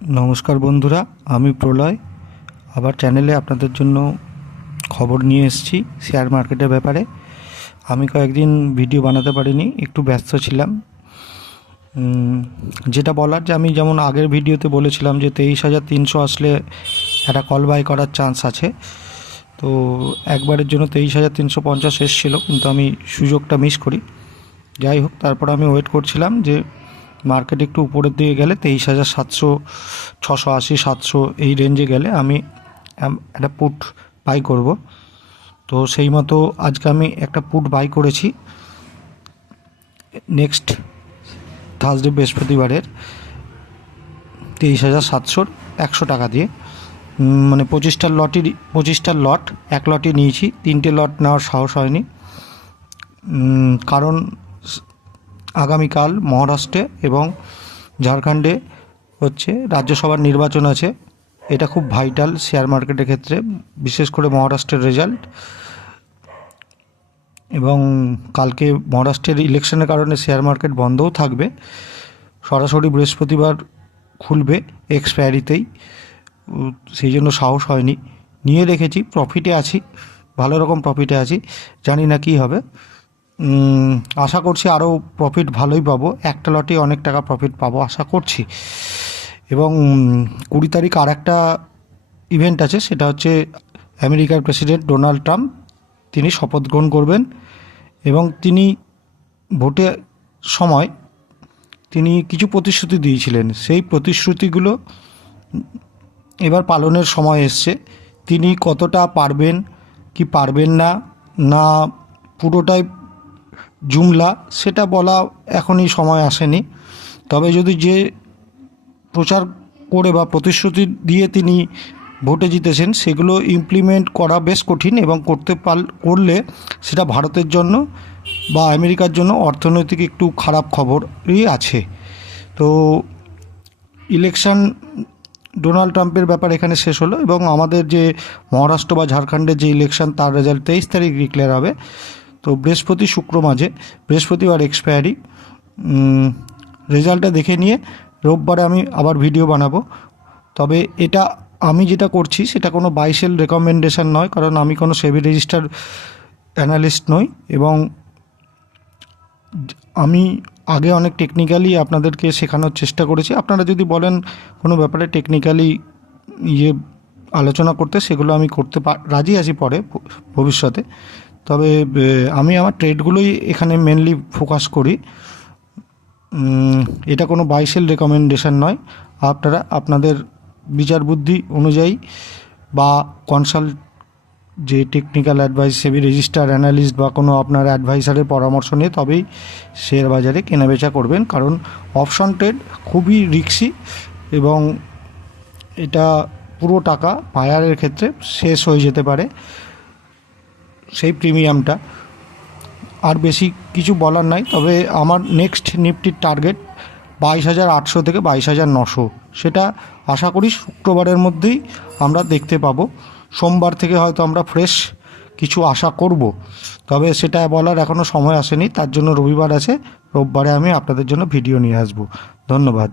नमस्कार बंधुरा, आमी प्रलय आबार चैनेले आपनादेर जोन्नो खबर निये एसेछि शेयर मार्केटेर ब्यापारे। आमी कयेकदिन भिडियो बानाते पारिनि, एकटु व्यस्त छिलाम। जेटा बलार जे आमी जेमन आगेर भिडियोते बोलेछिलाम जे 23,300 आसले एकटा कल बाई करार चान्स आछे। तो एकबारेर जोन्नो 23,350 एसेछिलो, किन्तु आमी सुयोगटा मिस करी। যাই হোক, তারপর আমি ওয়েট করছিলাম যে মার্কেট একটু উপরের দিকে গেলে 23,700, 680, 700 এই রেঞ্জে গেলে আমি একটা পুট বাই করব। তো সেই মতো আজকে আমি একটা পুট বাই করেছি নেক্সট থার্সডে বৃহস্পতিবারের 23,700 100 টাকা দিয়ে। মানে 25টার লট এক লটই নিয়েছি, 3টে লট নেওয়ার সাহস হয়নি, কারণ আগামীকাল মহারাষ্ট্রে এবং ঝাড়খণ্ডে হচ্ছে রাজ্যসভার নির্বাচন আছে। এটা খুব ভাইটাল শেয়ার মার্কেটের ক্ষেত্রে, বিশেষ করে মহারাষ্ট্রের রেজাল্ট। এবং কালকে মহারাষ্ট্রের ইলেকশনের কারণে শেয়ার মার্কেট বন্ধও থাকবে, সরাসরি বৃহস্পতিবার খুলবে এক্সপায়ারিতেই। সেই জন্য সাহস হয়নি, নিয়ে রেখেছি। প্রফিটে আছি, ভালো রকম প্রফিটে আছি, জানি না কী হবে। আশা করছি আরও প্রফিট ভালোই পাবো, একটা লটে অনেক টাকা প্রফিট পাবো আশা করছি। এবং 20 তারিখ আর একটা ইভেন্ট আছে, সেটা হচ্ছে আমেরিকার প্রেসিডেন্ট ডোনাল্ড ট্রাম্প, তিনি শপথ গ্রহণ করবেন। এবং তিনি ভোটের সময় তিনি কিছু প্রতিশ্রুতি দিয়েছিলেন, সেই প্রতিশ্রুতিগুলো এবার পালনের সময় এসছে। তিনি কতটা পারবেন কি পারবেন না, না পুরোটাই জুমলা, সেটা বলা এখনই সময় আসেনি। তবে যদি যে প্রচার করে বা প্রতিশ্রুতি দিয়ে তিনি ভোটে জিতেছেন সেগুলো ইমপ্লিমেন্ট করা বেশ কঠিন, এবং করলে সেটা ভারতের জন্য বা আমেরিকার জন্য অর্থনৈতিক একটু খারাপ খবরই আছে। তো ইলেকশন ডোনাল্ড ট্রাম্পের ব্যাপার এখানে শেষ হলো, এবং আমাদের যে মহারাষ্ট্র বা ঝাড়খণ্ডের যে ইলেকশন তার রেজাল্ট 23 তারিখ ডিক্লেয়ার হবে। তো বৃহস্পতি শুক্র মাঝে, বৃহস্পতিবার এক্সপায়ারি, রেজাল্টটা দেখে নিয়ে রোববারে আমি আবার ভিডিও বানাবো। তবে এটা আমি যেটা করছি সেটা কোনো বাই সেল রেকমেন্ডেশন নয়, কারণ আমি কোনো সেবি রেজিস্টার অ্যানালিস্ট নই। এবং আমি আগে অনেক টেকনিক্যালি আপনাদেরকে শেখানোর চেষ্টা করেছি। আপনারা যদি বলেন কোনো ব্যাপারে টেকনিক্যালি আলোচনা করতে, সেগুলো আমি করতে রাজি আছি পরে ভবিষ্যতে। তবে আমি আমার ট্রেডগুলোই এখানে মেনলি ফোকাস করি। এটা কোনো বাই সেল রেকমেন্ডেশন নয়। আপনারা আপনাদের বিচার বুদ্ধি অনুযায়ী বা কনসাল্ট যে টেকনিক্যাল অ্যাডভাইস, সেবি রেজিস্টার অ্যানালিস্ট বা কোনো আপনার অ্যাডভাইসারের পরামর্শ নিয়ে তবেই শেয়ার বাজারে কেনাবেচা করবেন, কারণ অপশন ট্রেড খুবই রিস্কি, এবং এটা পুরো টাকা বায়ারের ক্ষেত্রে শেষ হয়ে যেতে পারে সেই প্রিমিয়ামটা। আর বেশি কিছু বলার নাই। তবে আমার নেক্সট নিফটির টার্গেট 22,800 থেকে 22,900, সেটা আশা করি শুক্রবারের মধ্যেই আমরা দেখতে পাবো। সোমবার থেকে হয়তো আমরা ফ্রেশ কিছু আশা করব, তবে সেটা বলার এখনও সময় আসেনি, তার জন্য রবিবার আছে, রোববারে আমি আপনাদের জন্য ভিডিও নিয়ে আসবো। ধন্যবাদ।